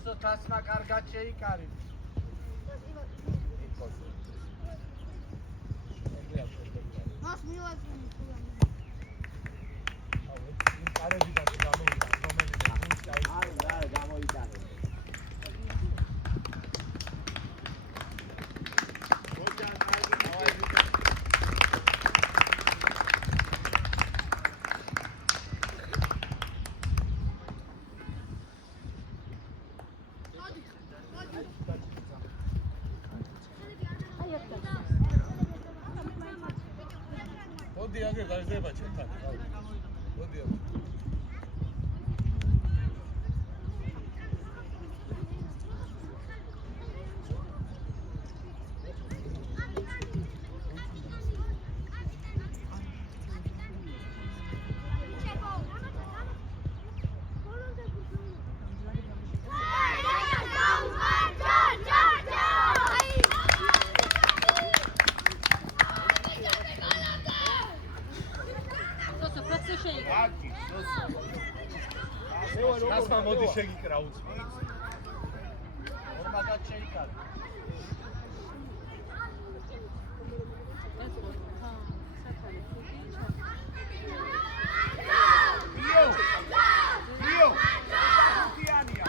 ოსო თასმა კარგად შეიკარით. მას მივაძინე. კარები და გამოვიდა, რომელია გუნდში არა, გამოიტანე. მოდი აგერ დაიძება ჩემთან. მოდი აგერ. Nasma modi შეგიკრა უცბი. ორმაგად შეიკარა. მიო. მიო. ფიანია.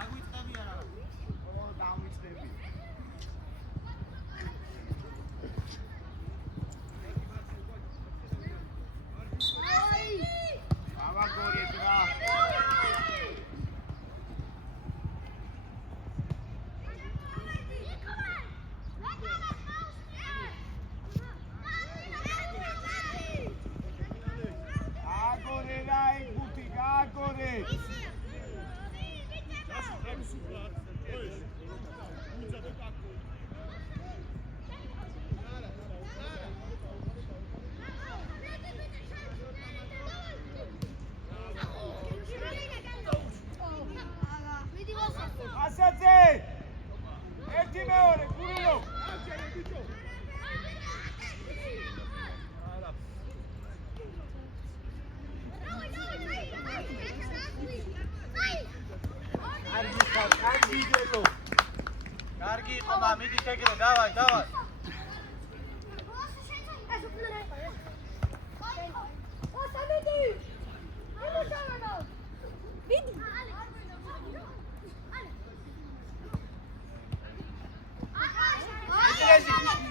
აგვიწები არა. ო, დავიწები. Карги, мама, иди тегро, давай, давай.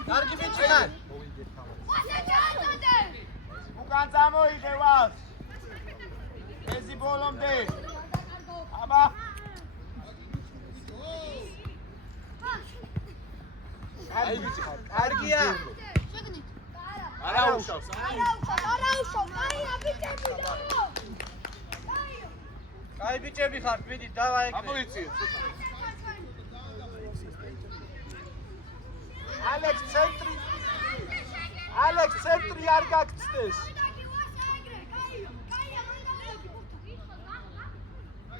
Карги, бичхан. უკან წამოიდევას. ეზი ბოლომდე. აბა. აი ვიცი ხარ. კარგია. შეგნით. არა უშავს. არა უშავს. აი აბიჭები და. აი ბიჭები ხართ, მიდით, დავა ეგრე. ამოიწიეთ. ალექს ცენტრი. ალექს ცენტრი არ გაგწდეს.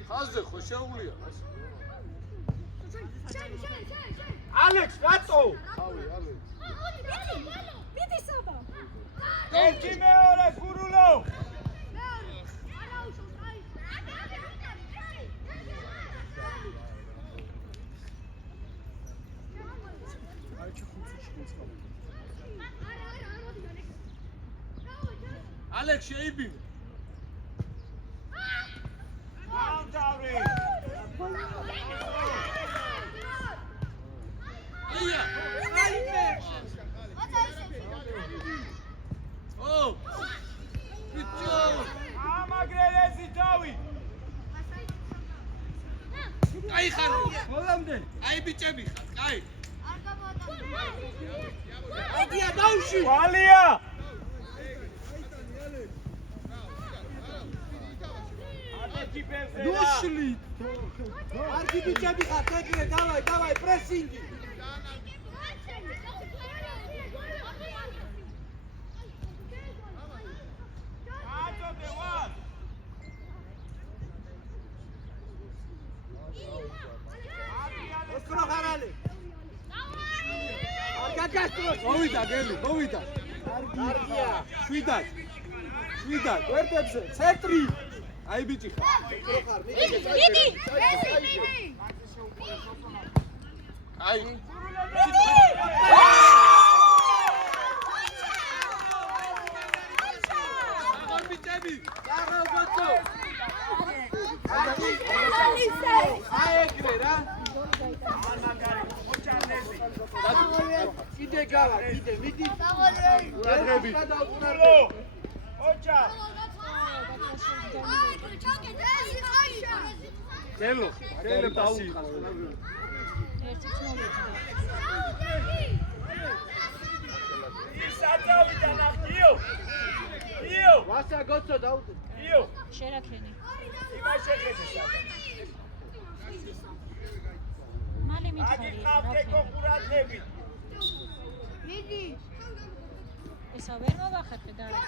ხაზზე ხო შეუულია. ალექს რატო? ავი, ალექს. ვიდი საბა. ერთი მეორე გურულო. არა უშავს. აი. აი ჩხუცი შეწყო. ალექს შეიბინე. დავდავრი. აია. ო! ბიჭო! ამაგრელეზი დავი. აი ხარ. ბოლომდე. აი ბიჭები ხარ. აი. არ გამოდარ. ადია ბავში. ვალია. ნუშლი. არგი ბიჭები ხარ, ეგრე, დავაი, დავაი, პრესინგი. აწოდე ვარ. ოსკრო ხარალი. არ გაგასწროს. მოვიდა გელი, მოვიდა. კარგია. შვიდად. ვერტებზე, ცენტრი. აი ბიჭი ხარ. მიდი აი. აღარ ბიჭები. აღარ გოცო. აი ეგრე რა. კიდე გავა, კიდე მიდი. ყურადღებით. ოჩა. გელო. გელო დაუხარ. საწავიდან აღიო. იო. ვასა გოცო დაუტო. იო. შერაქენი. იმას შეხედე. მალე აგი მითხარი. ყავდე კონკურენტები. მიდი ესა ვერ მოვახერხე და რა.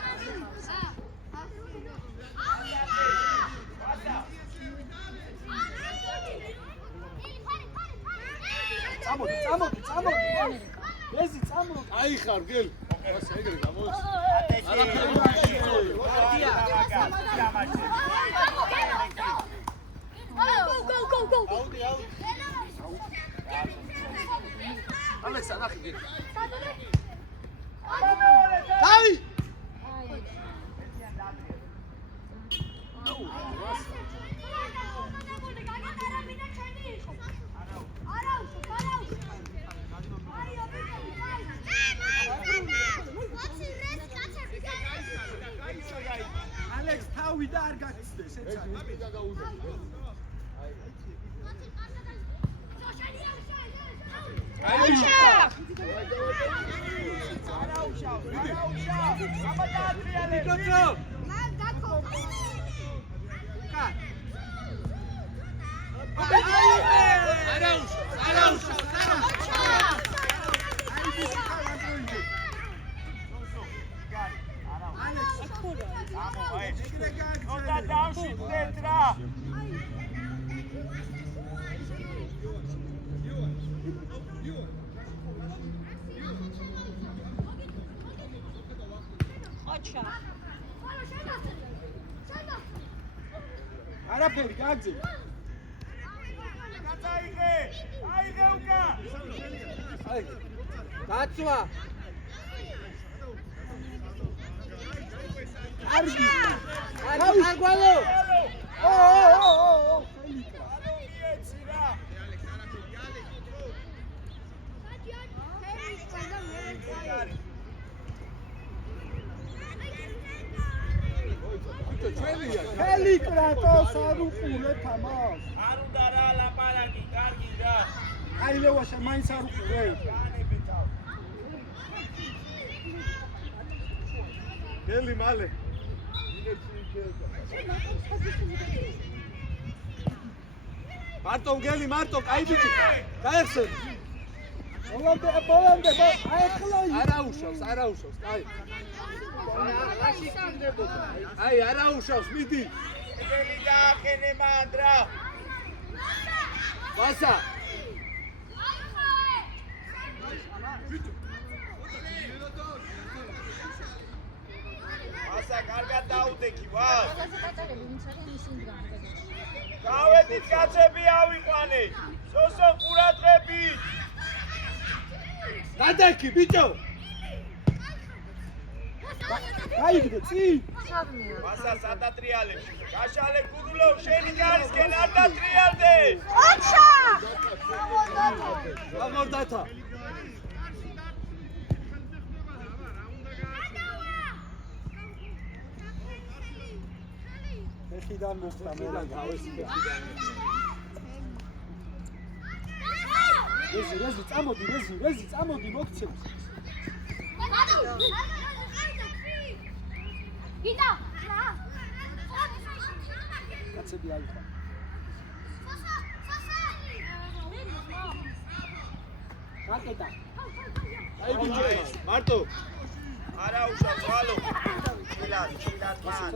წამოდი. ეზი წამოდი. აი ხარ გელი. ასე ეგრე გამოიწ. go ალექსა ნახე გელი. დაი. ალექს თავი და არ გაგწდეს ეცა. აი გოცო. ოდა დავშიდეთ რა. ოჩა. არაფერი გაგძე. გადაიღე. აიღე უკა. აი. დაცვა. კარგი. კარგვალო. ო. ანუ მიეცი რა. ხელი კრატოს არ უყურე თამას. არ უნდა რა ლაპარაკი, კარგი რა. აი ლევაშა მაინც არ უყურე. გელი მალე. მარტო გელი მარტო კაი ბიჭი. გაიხსენ. ბოლომდე აი ხლოი. არაუშავს, კაი. აი არაუშავს, მიდი. გელი დაახენე მანდრა. ვასა. ასა კარგად დაუდექი ვა. გაზეთატარები ვინც არის ისინი გამგებია. გავედით კაცები ავიყვანე. სოსო ყურადღები. გადაიქი ბიჭო. გაიგდე წი. ვასა სადატრიალებში. გაშალე გურულო შენი გარისკენ არ დატრიალდე. გამორდათა. ეხიდან მოხდა მე და გავესი ეხიდან. რეზი წამოდი მოგცემს. გიდა კაცები აიხარ. რაკეტა. აი ბიჭო, მარტო. არა უშავ ზვალო. ჩილად მან.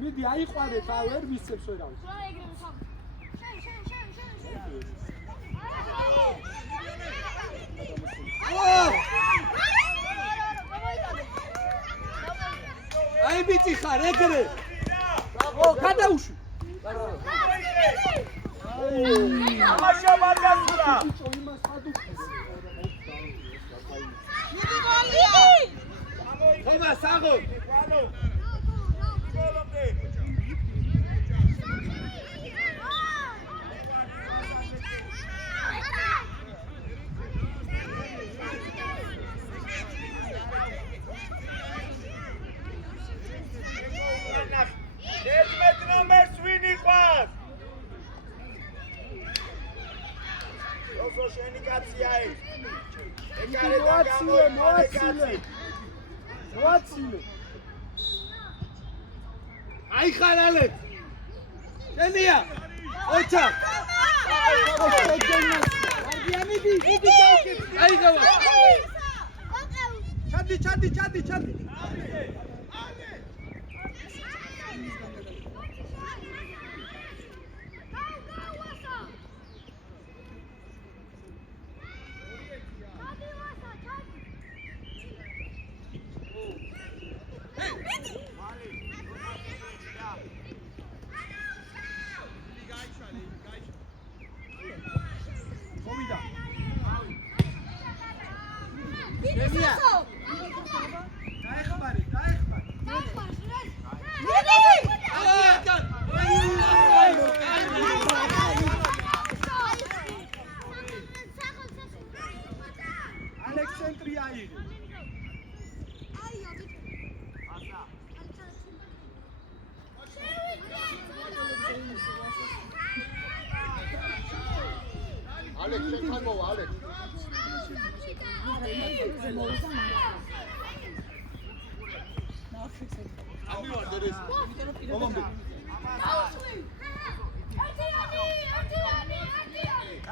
მიდი აიყვანე და ვერ მისცემს ვერავის. ბიჭი ხარ ეგრე. ო, გადაუშვი. ამაშა მარგასურა. ხომა საღო. ვანო. გოლობდე. ნომერს ვინ იყვას? ოსო შენი კაცია ეს. ეკარე და გამოიწილე. მოაცილე. აი ხარალე. შენია. ოჩა. აი გავა. ჩადი.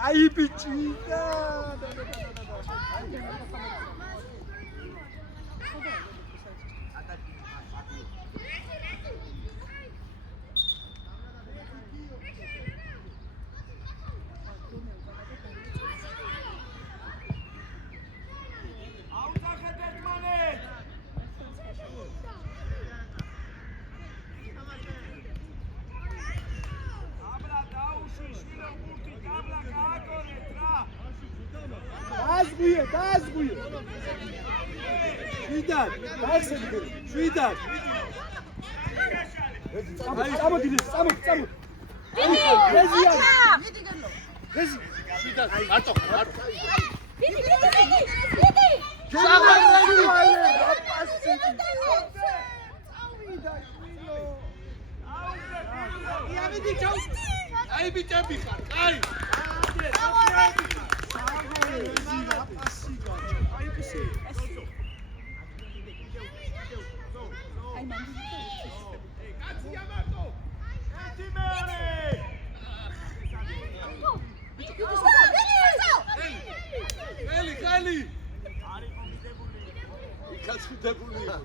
აი ბიჭი და დააზღვიე. შვიდად, დაასებდე. შვიდად. წამოდი. ეს შვიდად, მარტო. აი ბიჭები ხარ, აი. ხელი. იქაცუდებული იყო.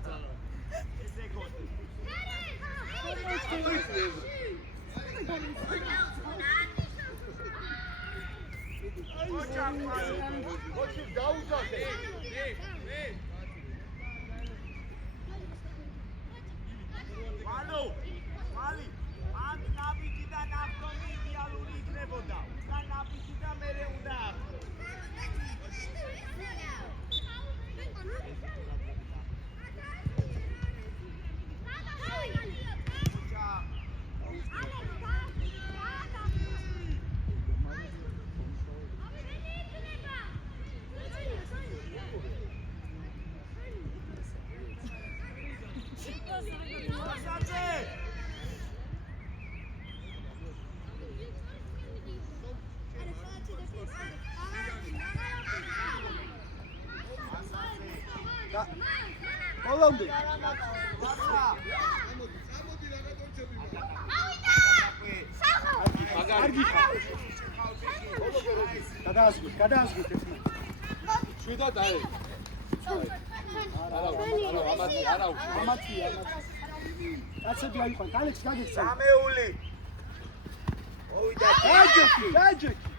ოჩი დაუძახე. ვანო, ვალი, ამ ნაბიჯი და ნახტომი იდეალური იქნებოდა. და ნაბიჯი და მერე უნდა ახო. Hollandı. Kadazgı. შვიდად აი. არა. Amati. Kacები აიყვან, კალექს გაგიქცა. სამეული. მოვიდა. გაჯექი.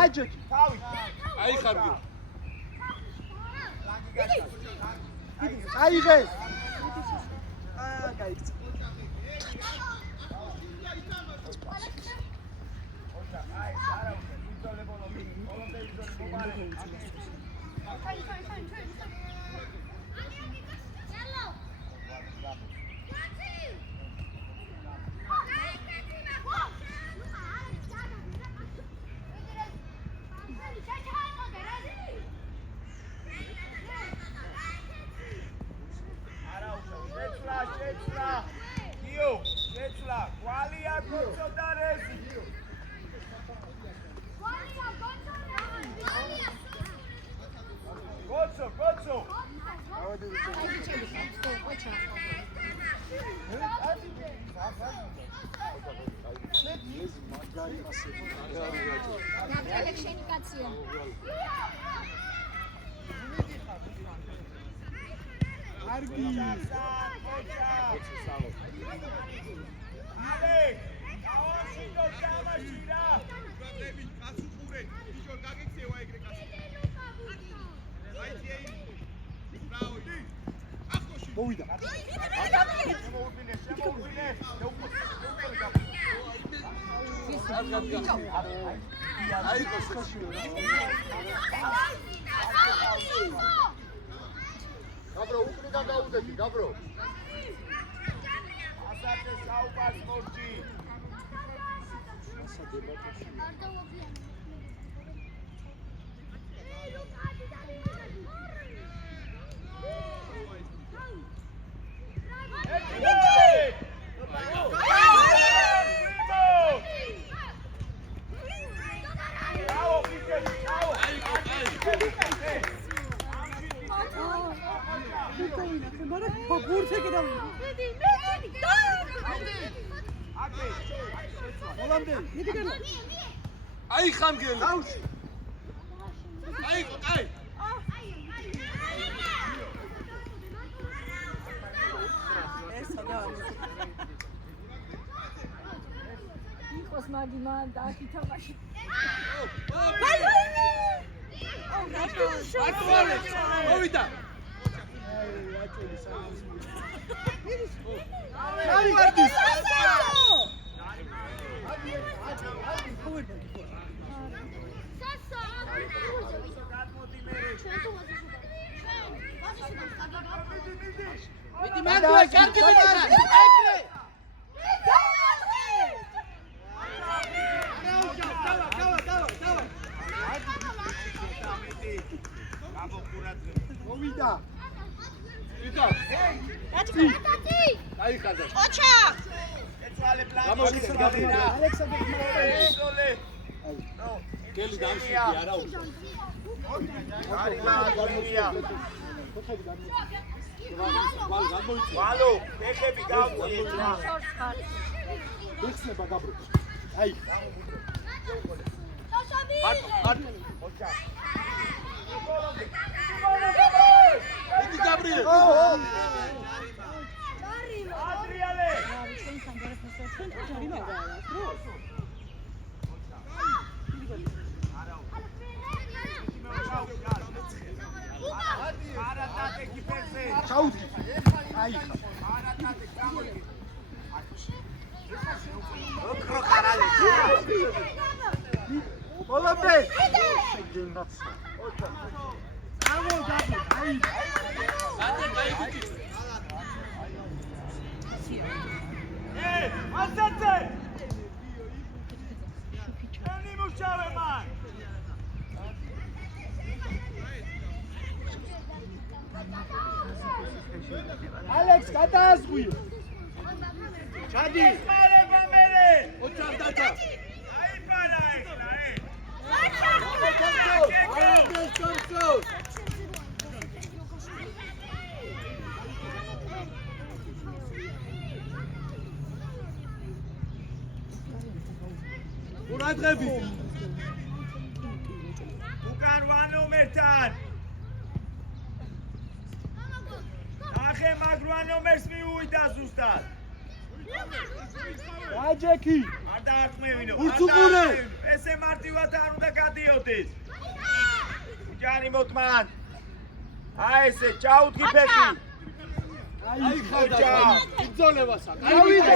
გაჯეჭი. აი ხარგი. აიღე. გაიქცა. მოვიდა. აი გასცი. გაბრო უკრიდან გაუდეთი, გაბრო. ასაკე საუბარს მორჩი. აი ხამგელი. აი აი. იყოს მაგი მან დააკი თამაში. მოვიდა. აი ხარდა. ოჩა! გელი დამშვიდი არა უშო. ვალო, ფეხები გავწიეთ რა. იხსნება გაბრო. აი. იგი გაბრიელ. ადრიალე. ჩაუდი. აი. ოქრო ხარალი. ბოლომდე. ამო გაბრო. აი. ანტე გაიგიწი. ასაცე. ენი მუშავე მან. ალექს გადააზღვიო. ჩადი. მარე გამერე. ოჩა დათა. აი პარა ეხლა, ყურადღებით. უკან ვანომერთან. ახე მაგ ვანომერს მიუვიდა ზუსტად. აჯექი არ დაარქმევინო. ურცუყურე. ესე მარტივად არ უნდა გადიოდეს. ჯარი მოტმან. აი ესე ჩაუდგი ფეხი. აი ხოდა იბრძოლებასა. გავიდა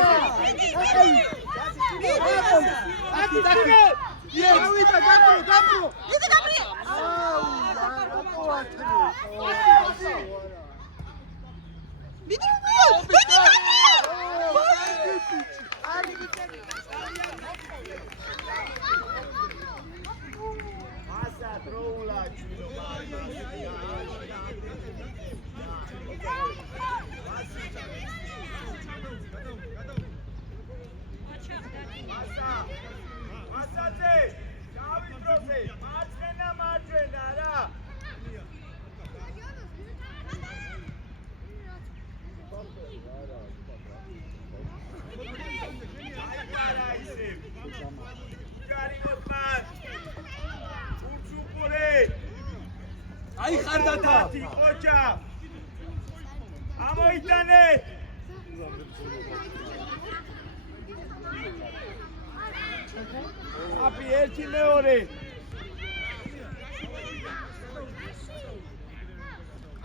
გაბრო იდი გაბრია მიდი ასა დროულა ჩვილო. ასაზე დავიდროზე მარჯვენა რა. აი ხარდათა. ხოჭა. ამოიტანე. აფი ერთი მეორე.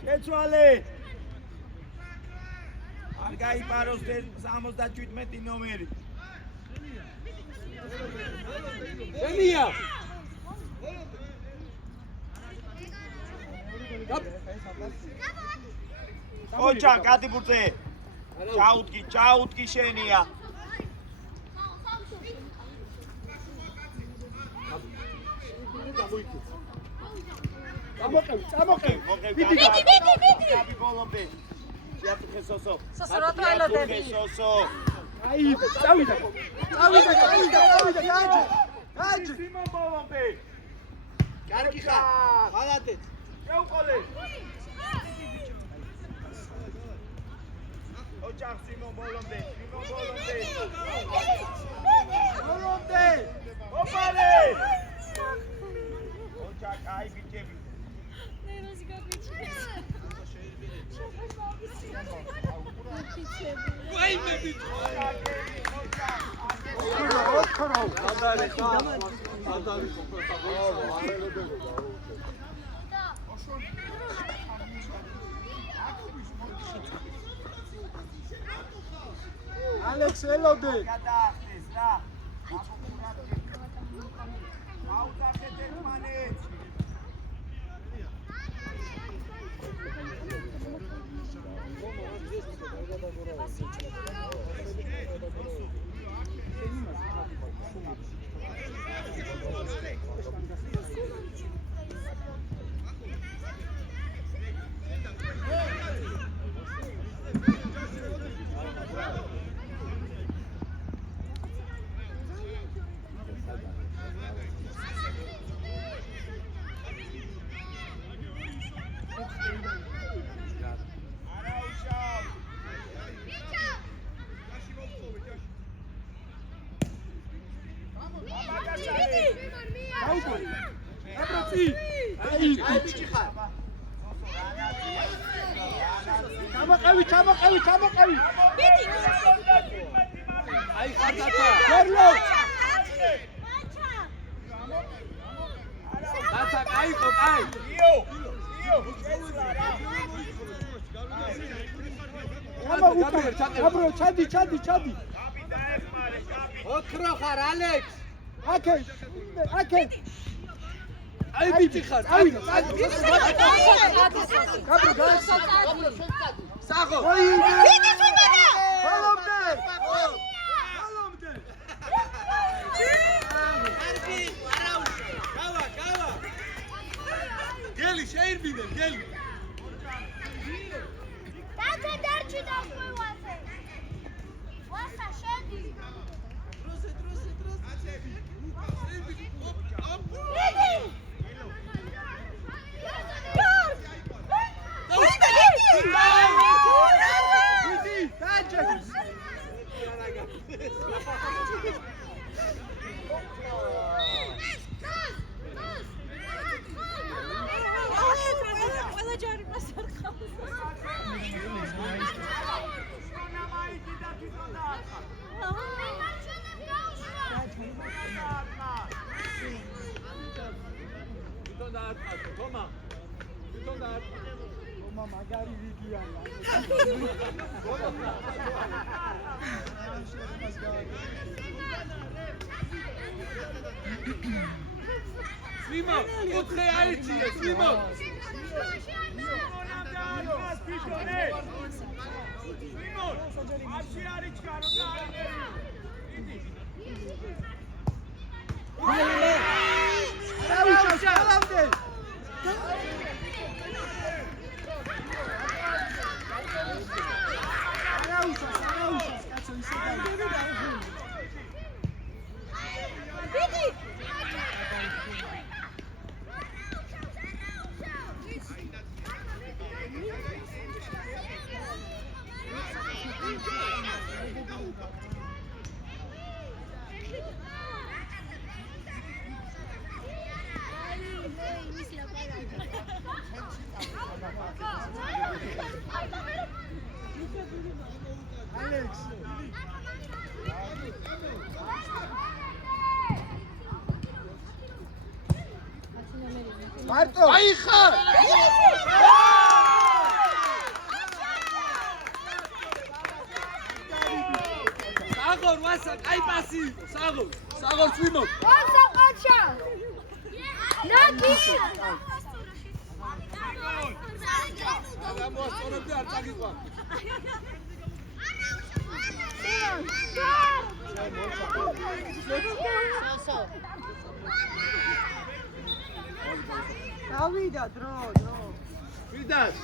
შეცვალე. არ გაიპაროს 77 ნომერი. ემია. ხოჭა, გადი ბურთზე. ჩაუდგი შენია. წამოყევი მიდი აბი ბოლომდე. შეაწუხე სოსო. სოსო რა ტოილეტები სოსო. აი წავიდა გაჯე სიმონ ბოლომდე. კარგი ხარ ხალათეთ შეუყოლე. ოჯახ სიმონ ბოლომდე. ოპარე. ოჯახ აი ბიჭები. ვაიმები. ალექს ელოდე გადაახდეს რა. აუტარდეთ ერთმანეთს. ჩამოყევი აი ხარდათა. გერლო დათა კაიყო კაი. იო შეცვლა რა. გაბრო ჩადი გაბი დაეხმარე გაბი. ოქრო ხარ ალექს. აკე აი ბიჭი ხარ. წავიდა გაბრო სახო. მიდი სულმანა ბოლომდე გელი შეირბინე გელი. დაძე დარჩი დახვევაზე ვასა შედი ყველა ჯარი მასარხავს. სონა მაიგი და თვითონ დაახა. მაგარი ვიდეოა. Simon, ოთხე აიჭიე, Simon. მარტო აიხარ! საღორ ვასა, კაი პასი, საღორ, Simon. ვასა ყაჩა. ნაკი. ამოასწორებდი არ წაგიყვან. დავიდა დრო. ვიდას?